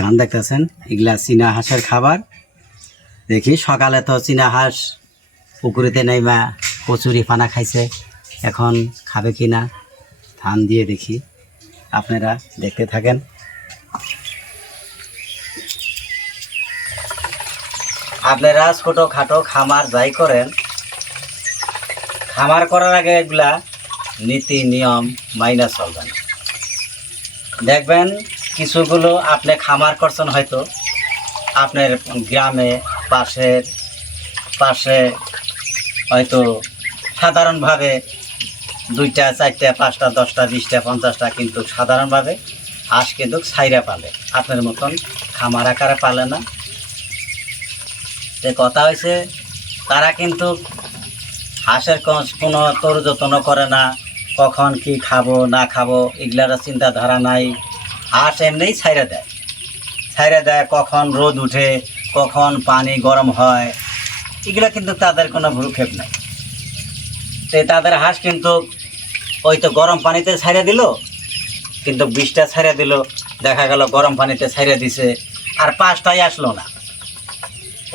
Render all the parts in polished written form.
ধান দেখতেছেন এগুলা চীনা হাঁসের খাবার। দেখি সকালে তো চীনা হাঁস পুকুরেতে নেইমা কচুরি পানা খাইছে, এখন খাবে কিনা ধান দিয়ে দেখি, আপনারা দেখতে থাকেন। আপনারা ছোটো খাটো খামার যাই করেন, খামার করার আগে এগুলা নীতি নিয়ম মাইনা চলবেন। দেখবেন কিছুগুলো আপনি খামার করছেন, হয়তো আপনার গ্রামে পাশে হয়তো সাধারণভাবে 2টা 4টা 5টা 10টা 20টা 50টা, কিন্তু সাধারণভাবে হাঁস কিন্তু ছাইরা পালে, আপনার মতন খামার আকারে পালে না। যে কথা হয়েছে, তারা কিন্তু হাঁসের কোনো তোর যত্ন করে না, কখন কি খাবো না খাবো এগুলার চিন্তাধারা নাই। হাঁস এমনিই ছাইরা দেয়, কখন রোদ উঠে কখন পানি গরম হয়, এগুলো কিন্তু তাদের কোনো ভ্রুক্ষেপ নাই। তো তাদের হাঁস কিন্তু ওই তো গরম পানিতে ছাইরা দিল, কিন্তু 20টা ছাইরা দিল, দেখা গেল গরম পানিতে ছাইরা দিছে, আর 5টাই আসলো না।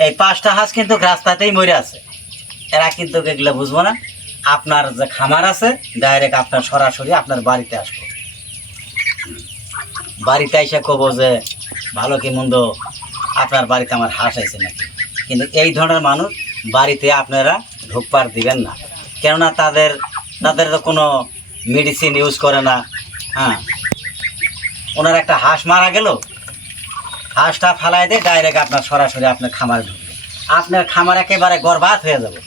এই 5টা হাঁস কিন্তু রাস্তাতেই মরে আছে। এরা কিন্তু এগুলো বুঝবো না। আপনার যে খামার আছে, ডাইরেক্ট আপনার সরাসরি আপনার বাড়িতে আসবো, বাড়িতে এসে কব যে ভালো কি মন্দ, আপনার বাড়িতে আমার হাঁস আছে নাকি। কিন্তু এই ধরনের মানুষ বাড়িতে আপনারা ঢুকবার দিবেন না, কেননা তাদের তো কোনো মেডিসিন ইউজ করে না। হ্যাঁ, ওনার একটা হাঁস মারা গেল, হাঁসটা ফালাই দিয়ে ডাইরেক্ট আপনার সরাসরি আপনার খামারে ঢুকবে, আপনার খামার একেবারে বরবাদ হয়ে যাবে।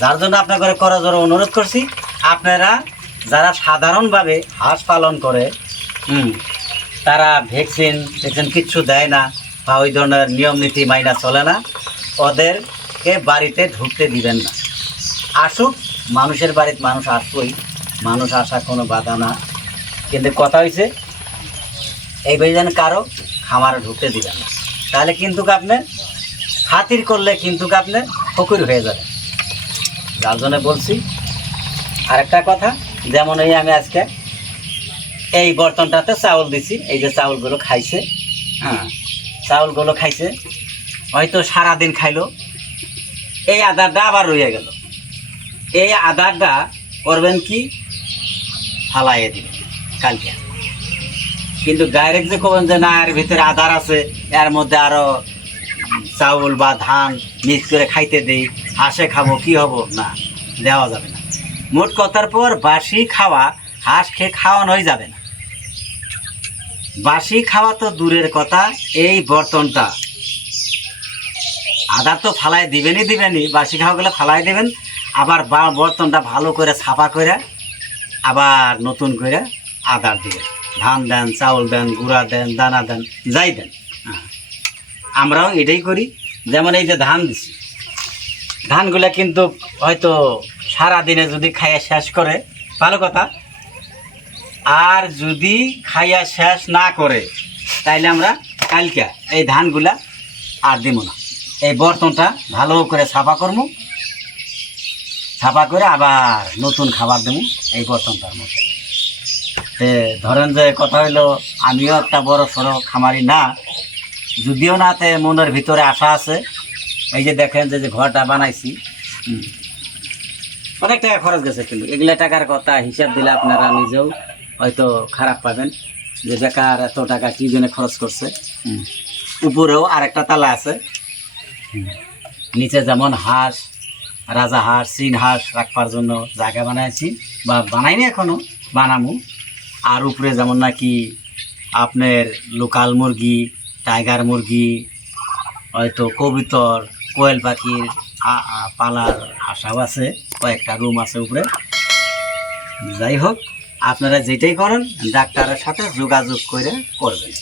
যার জন্য আপনার করে করার জন্য অনুরোধ করছি, আপনারা যারা সাধারণভাবে হাঁস পালন করে, তারা ভ্যাকসিন কিচ্ছু দেয় না, বা ওই ধরনের নিয়ম নীতি মাইনা চলে না, ওদেরকে বাড়িতে ঢুকতে দিবেন না। আসুক, মানুষের বাড়িতে মানুষ আসবই, মানুষ আসা কোনো বাধা না। কিন্তু কথা হয়েছে এই যেন কারো খামারে ঢুকতে দিবেন না, তাহলে কিন্তু আপনি খাতির করলে কিন্তু আপনি ফকির হয়ে যাবেন। যার জন্য বলছি। আরেকটা কথা, যেমন এই আমি আজকে এই বর্তনটাতে চাউল দিছি, এই যে চাউলগুলো খাইছে, হ্যাঁ চাউলগুলো খাইছে, হয়তো সারাদিন খাইলো, এই আদারটা আবার রয়ে গেল। এই আদারটা করবেন কি, ফালাইয়ে দিবেন কালকে। কিন্তু ডাইরেক্ট যে করবেন যে না এর ভিতরে আদার আছে, এর মধ্যে আরও চাউল বা ধান মিক্স করে খাইতে দেই, হাঁসে খাবো কি হবো, না, দেওয়া যাবে না। মোট কথার পর বাসি খাওয়া হাঁস খেয়ে খাওয়ানোই যাবে না। বাসি খাওয়া তো দূরের কথা, এই বর্তনটা আদার তো ফালাই দিবেনই, বাসি খাওয়াগুলো ফালাই দেবেন, আবার বর্তনটা ভালো করে সাফা করে আবার নতুন করে আদার দিবেন। ধান দেন, চাউল দেন, গুঁড়া দেন, দানা দেন, যাই দেন। হ্যাঁ, আমরাও এটাই করি। যেমন এই যে ধান দিছি, ধানগুলা কিন্তু হয়তো সারাদিনে যদি খাইয়া শেষ করে ভালো কথা, আর যদি খাইয়া শেষ না করে তাইলে আমরা কালকে এই ধানগুলা আর দিব না। এই বর্তনটা ভালো করে সাফা করবো, সাফা করে আবার নতুন খাবার দেবো এই বর্তনটার মধ্যে। ধরেন যে কথা হইলো, আমিও একটা বড় সড়ো খামারি না, যদিও না, তে মনের ভিতরে আশা আছে। এই যে দেখেন যে ঘরটা বানাইছি, অনেক টাকা খরচ গেছে, কিন্তু এগুলা টাকার কথা হিসাব দিলে আপনারা নিজেও হয়তো খারাপ পাবেন যে বেকার এত টাকা কি জন্য খরচ করছে। উপরেও আরেকটা তালা আছে, নিচে যেমন হাঁস, রাজা হাঁস, চীন হাঁস রাখবার জন্য জায়গা বানাইছি, বা বানাইনি এখনো, বানামু। আর উপরে যেমন নাকি আপনার লোকাল মুরগি, টাইগার মুরগি, হয়তো কবুতর, কোয়েল পাখির পালার আশাও আছে, কয়েকটা রুম আছে উপরে। যাই হোক, আপনারা যেটাই করেন ডাক্তারের সাথে যোগাযোগ করে করবেন।